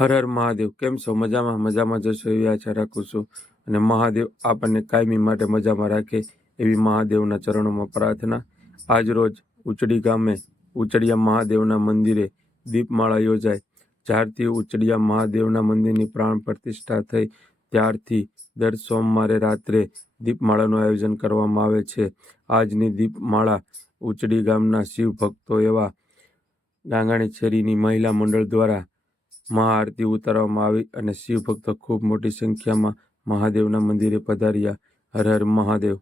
હર હર મહાદેવ. કેમ છો? મજામાં જશો એવી આશા રાખું છું. અને મહાદેવ આપણને કાયમી માટે મજામાં રાખે એવી મહાદેવના ચરણોમાં પ્રાર્થના. આજ રોજ ઉચડી ગામે ઉચડિયા મહાદેવના મંદિરે દીપમાળા યોજાય. જ્યારથી ઉચડિયા મહાદેવના મંદિરની પ્રાણ પ્રતિષ્ઠા થઈ ત્યારથી દર સોમવારે રાત્રે દીપમાળાનું આયોજન કરવામાં આવે છે. આજની દીપમાળા ઉચડી ગામના શિવ ભક્તો એવા ગાંગાણી છેરીની મહિલા મંડળ દ્વારા મહાઆરતી ઉતારવામાં આવી અને શિવ ભક્તો ખૂબ મોટી સંખ્યામાં મહાદેવના મંદિરે પધાર્યા. હર હર મહાદેવ.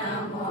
નમો